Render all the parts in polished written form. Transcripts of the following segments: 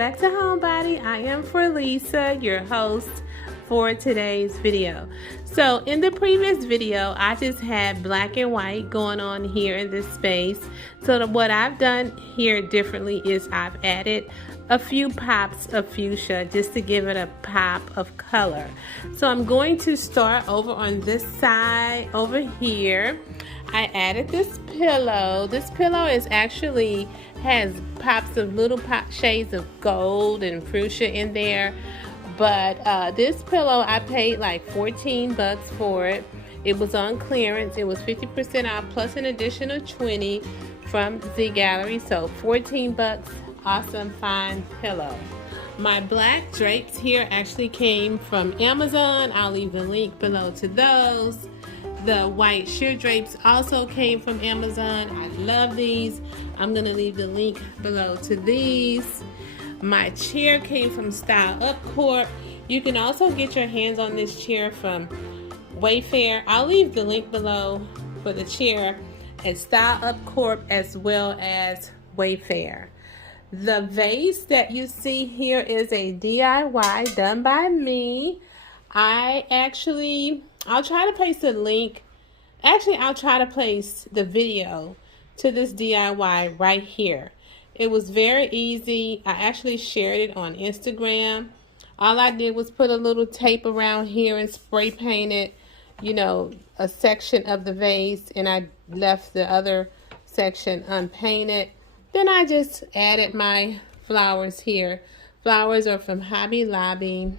back to Homebody. I am Lisa, your host for today's video. So in the previous video, I just had black and white going on here in this space. So what I've done here differently is I've added a few pops of fuchsia just to give it a pop of color. So I'm going to start over on this side over here. I added this pillow. This pillow is actually has pops of little shades of gold and fuchsia in there. But this pillow, I paid like 14 bucks for it. It was on clearance. It was 50% off plus an additional 20 from Z Gallery. So 14 bucks, awesome fine pillow. My black drapes here actually came from Amazon. I'll leave the link below to those. The white sheer drapes also came from Amazon. I love these. I'm gonna leave the link below to these. My chair came from Style Up Corp. You can also get your hands on this chair from Wayfair. I'll leave the link below for the chair at Style Up Corp as well as Wayfair. The vase that you see here is a DIY done by me. I'll try to place the link. Actually, I'll try to place the video to this DIY right here. It was very easy. I actually shared it on Instagram. All I did was put a little tape around here and spray painted, you know, a section of the vase, and I left the other section unpainted. Then I just added my flowers here. Flowers are from Hobby Lobby.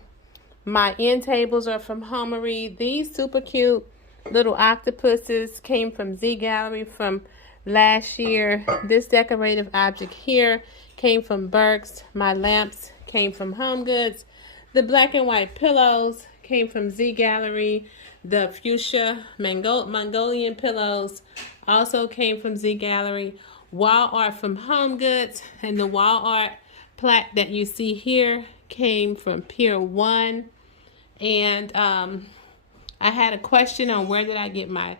My end tables are from Homery. These super cute little octopuses came from Z Gallery from last year. This decorative object here came from Burke's. My lamps came from Home Goods. The black and white pillows came from Z Gallery. The fuchsia Mongolian pillows also came from Z Gallery. Wall art from Home Goods, and the wall art plaque that you see here came from Pier 1. And I had a question on where did I get my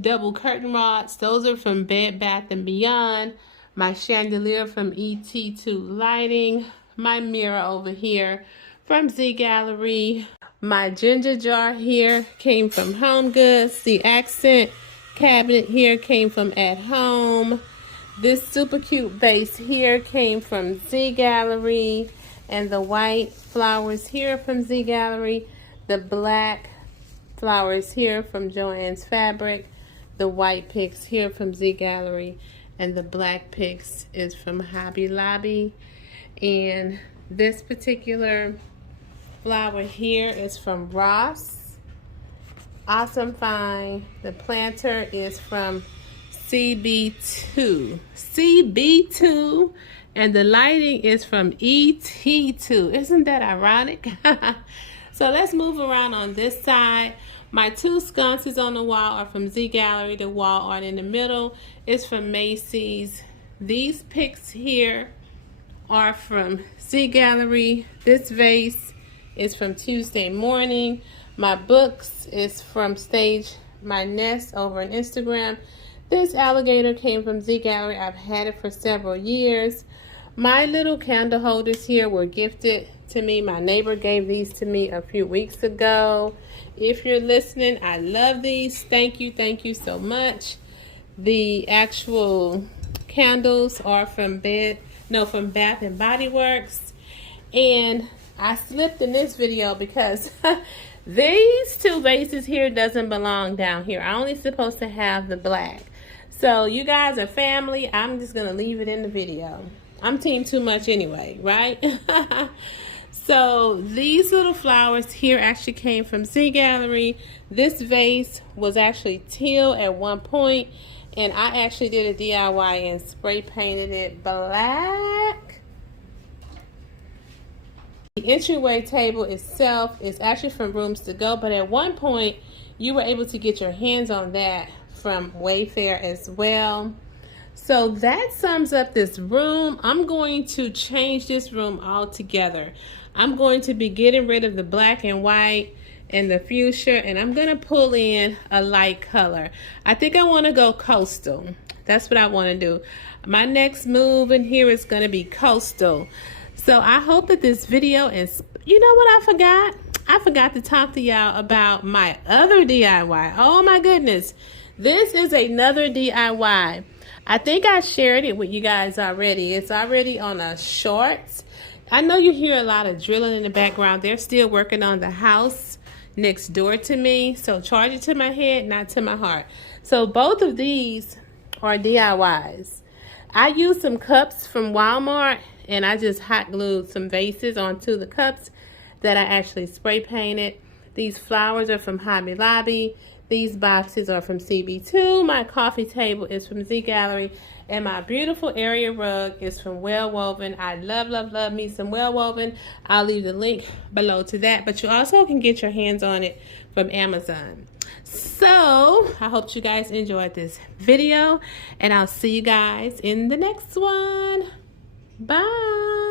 double curtain rods. Those are from Bed Bath & Beyond. My chandelier from ET2 Lighting. My mirror over here from Z Gallery. My ginger jar here came from Home Goods. The accent cabinet here came from At Home. This super cute vase here came from Z Gallery. And the white flowers here from Z Gallery. The black flowers here from Joann's Fabric. The white picks here from Z Gallery, and the black picks is from Hobby Lobby. And this particular flower here is from Ross. Awesome find. The planter is from CB2. CB2. And the lighting is from ET2. Isn't that ironic? So let's move around on this side. My two sconces on the wall are from Z Gallery. The wall art in the middle is from Macy's. These picks here are from Z Gallery. This vase is from Tuesday Morning. My books is from Stage My Nest over on Instagram. This alligator came from Z Gallery. I've had it for several years. My little candle holders here were gifted to me. My neighbor gave these to me a few weeks ago. If you're listening, I love these. Thank you so much. The actual candles are from Bath and Body Works. And I slipped in this video because these two vases here doesn't belong down here. I'm only supposed to have the black. So you guys are family. I'm just going to leave it in the video. I'm team too much anyway, right? So these little flowers here actually came from Z Gallery. This vase was actually teal at one point, and I actually did a DIY and spray painted it black. The entryway table itself is actually from Rooms to Go, but at one point you were able to get your hands on that from Wayfair as well. So that sums up this room. I'm going to change this room altogether. I'm going to be getting rid of the black and white and the fuchsia, and I'm going to pull in a light color. I think I want to go coastal. That's what I want to do. My next move in here is going to be coastal. So I hope that this video is, you know what I forgot? I forgot to talk to y'all about my other DIY. Oh my goodness. This is another DIY. I think I shared it with you guys already. It's already on a shorts. I know you hear a lot of drilling in the background. They're still working on the house next door to me. So charge it to my head, not to my heart. So both of these are DIYs. I used some cups from Walmart and I just hot glued some vases onto the cups that I actually spray painted. These flowers are from Hobby Lobby. These boxes are from CB2. My coffee table is from Z Gallery. And my beautiful area rug is from Well Woven. I love, love, love me some Well Woven. I'll leave the link below to that. But you also can get your hands on it from Amazon. So, I hope you guys enjoyed this video. And I'll see you guys in the next one. Bye.